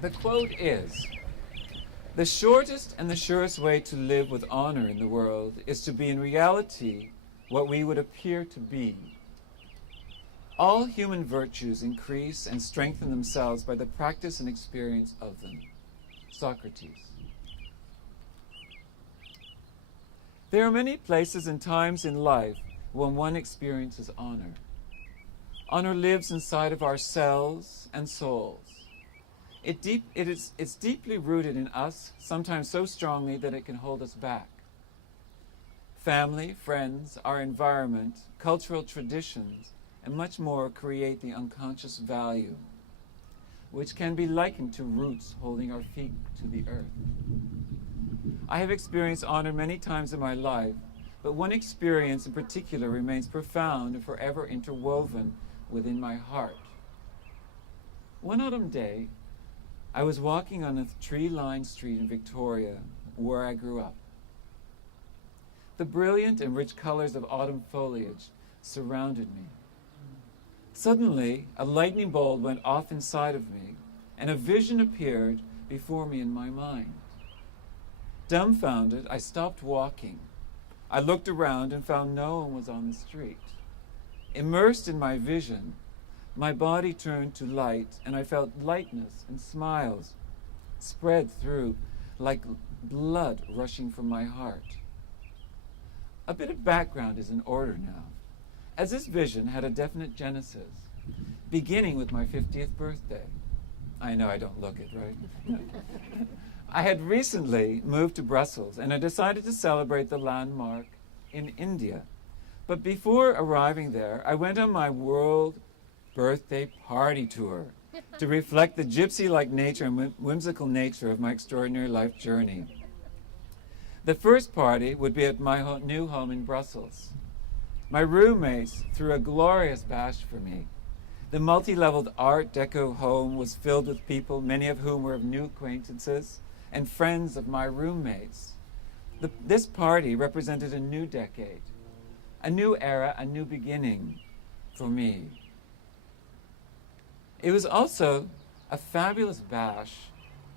The quote is, "The shortest and the surest way to live with honor in the world is to be in reality what we would appear to be. All human virtues increase and strengthen themselves by the practice and experience of them." Socrates. There are many places and times in life when one experiences honor. Honor lives inside of our cells and souls. It's deeply rooted in us, sometimes so strongly that it can hold us back. Family, friends, our environment, cultural traditions, and much more create the unconscious value, which can be likened to roots holding our feet to the earth. I have experienced honor many times in my life, but one experience in particular remains profound and forever interwoven within my heart. One autumn day, I was walking on a tree-lined street in Victoria, where I grew up. The brilliant and rich colors of autumn foliage surrounded me. Suddenly, a lightning bolt went off inside of me, and a vision appeared before me in my mind. Dumbfounded, I stopped walking. I looked around and found no one was on the street. Immersed in my vision, my body turned to light, and I felt lightness and smiles spread through like blood rushing from my heart. A bit of background is in order now, as this vision had a definite genesis, beginning with my 50th birthday. I know I don't look it, right? I had recently moved to Brussels, and I decided to celebrate the landmark in India. But before arriving there, I went on my world birthday party tour to reflect the gypsy-like nature and whimsical nature of my extraordinary life journey. The first party would be at my new home in Brussels. My roommates threw a glorious bash for me. The multi-leveled Art Deco home was filled with people, many of whom were new acquaintances and friends of my roommates. This party represented a new decade, a new era, a new beginning for me. It was also a fabulous bash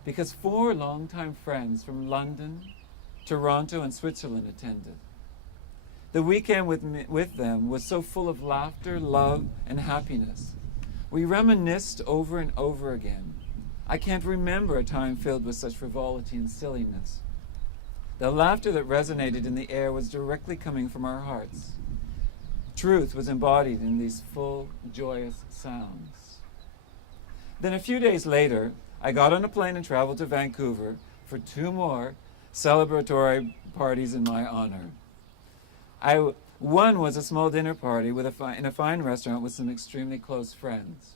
because 4 longtime friends from London, Toronto, and Switzerland attended. The weekend with them was so full of laughter, love, and happiness. We reminisced over and over again. I can't remember a time filled with such frivolity and silliness. The laughter that resonated in the air was directly coming from our hearts. Truth was embodied in these full, joyous sounds. Then a few days later, I got on a plane and traveled to Vancouver for 2 more celebratory parties in my honor. One was a small dinner party in a fine restaurant with some extremely close friends.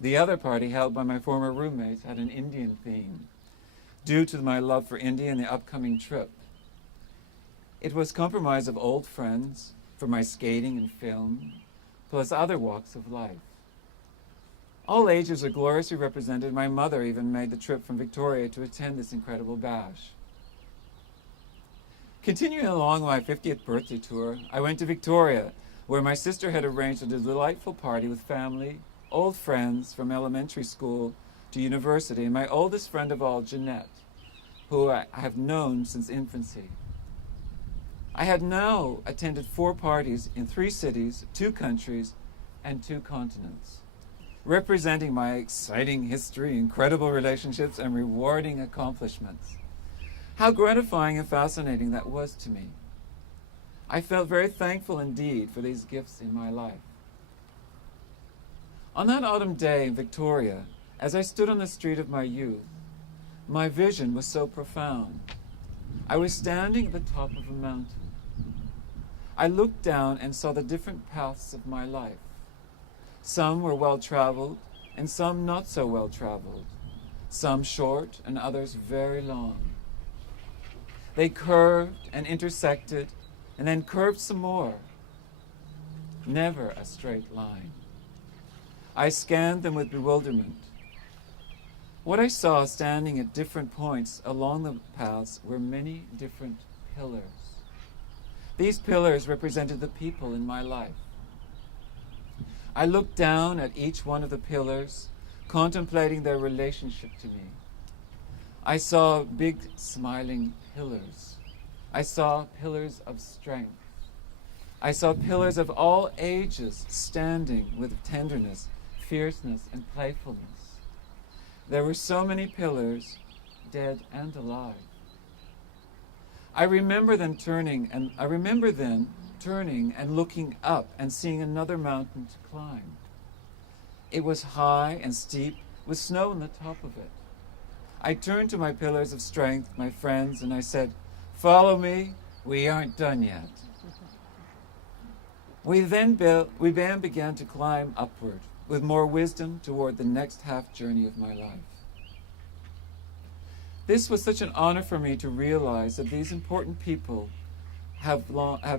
The other party, held by my former roommates, had an Indian theme, due to my love for India and the upcoming trip. It was comprised of old friends from my skating and film, plus other walks of life. All ages are gloriously represented. My mother even made the trip from Victoria to attend this incredible bash. Continuing along my 50th birthday tour, I went to Victoria, where my sister had arranged a delightful party with family, old friends from elementary school to university, and my oldest friend of all, Jeanette, who I have known since infancy. I had now attended 4 parties in 3 cities, 2 countries, and 2 continents, representing my exciting history, incredible relationships, and rewarding accomplishments. How gratifying and fascinating that was to me. I felt very thankful indeed for these gifts in my life. On that autumn day in Victoria, as I stood on the street of my youth, my vision was so profound. I was standing at the top of a mountain. I looked down and saw the different paths of my life. Some were well-traveled, and some not so well-traveled. Some short, and others very long. They curved and intersected, and then curved some more. Never a straight line. I scanned them with bewilderment. What I saw standing at different points along the paths were many different pillars. These pillars represented the people in my life. I looked down at each one of the pillars contemplating their relationship to me. I saw big smiling pillars. I saw pillars of strength. I saw pillars of all ages standing with tenderness, fierceness, and playfulness. There were so many pillars, dead and alive. I remember then turning and looking up and seeing another mountain to climb. It was high and steep, with snow on the top of it. I turned to my pillars of strength, my friends, and I said, "Follow me, we aren't done yet." We then began to climb upward with more wisdom toward the next half journey of my life. This was such an honor for me to realize that these important people have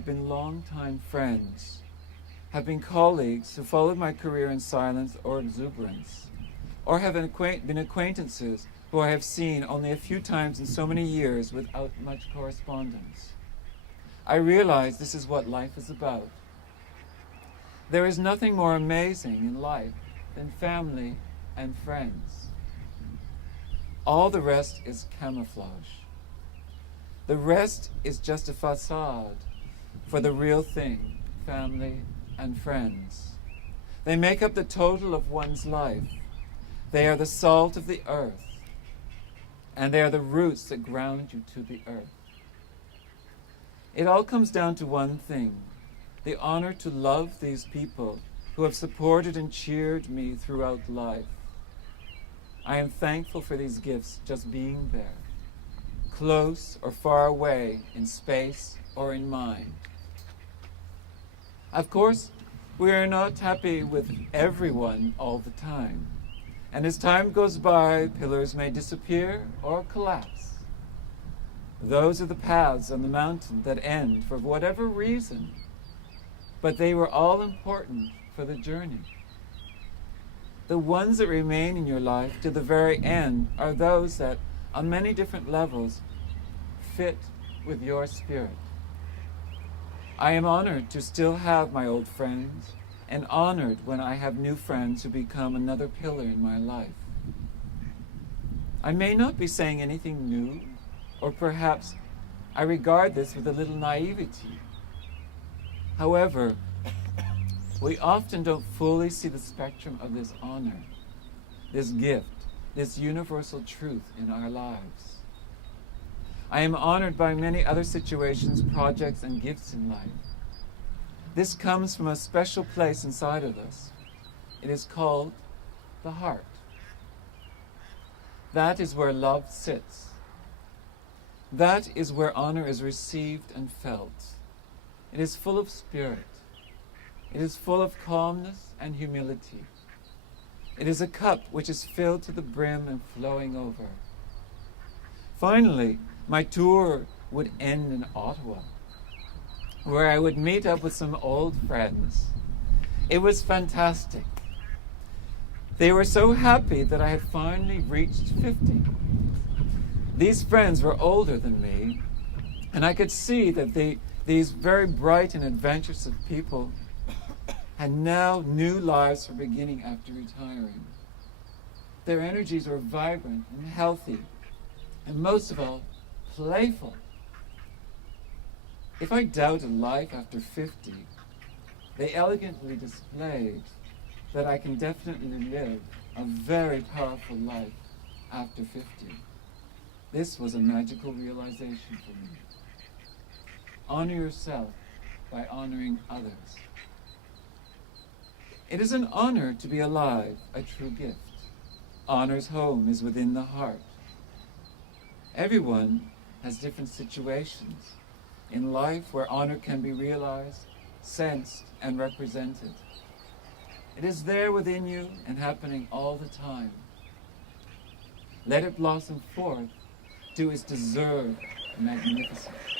been long-time friends, have been colleagues who followed my career in silence or exuberance, or have been acquaintances who I have seen only a few times in so many years without much correspondence. I realize this is what life is about. There is nothing more amazing in life than family and friends. All the rest is camouflage. The rest is just a facade for the real thing, family and friends. They make up the total of one's life. They are the salt of the earth, and they are the roots that ground you to the earth. It all comes down to one thing: the honor to love these people who have supported and cheered me throughout life. I am thankful for these gifts just being there, close or far away in space or in mind. Of course, we are not happy with everyone all the time, and as time goes by, pillars may disappear or collapse. Those are the paths on the mountain that end for whatever reason, but they were all important for the journey. The ones that remain in your life to the very end are those that, on many different levels, fit with your spirit. I am honored to still have my old friends, and honored when I have new friends who become another pillar in my life. I may not be saying anything new, or perhaps I regard this with a little naivety. However, we often don't fully see the spectrum of this honor, this gift, this universal truth in our lives. I am honored by many other situations, projects, and gifts in life. This comes from a special place inside of us. It is called the heart. That is where love sits. That is where honor is received and felt. It is full of spirit. It is full of calmness and humility. It is a cup which is filled to the brim and flowing over. Finally, my tour would end in Ottawa, where I would meet up with some old friends. It was fantastic. They were so happy that I had finally reached 50. These friends were older than me, and I could see that these very bright and adventurous people had now new lives for beginning after retiring. Their energies were vibrant and healthy, and most of all, playful. If I doubted life after 50, they elegantly displayed that I can definitely live a very powerful life after 50. This was a magical realization for me. Honor yourself by honoring others. It is an honor to be alive, a true gift. Honor's home is within the heart. Everyone has different situations in life where honor can be realized, sensed, and represented. It is there within you and happening all the time. Let it blossom forth to its deserved magnificence.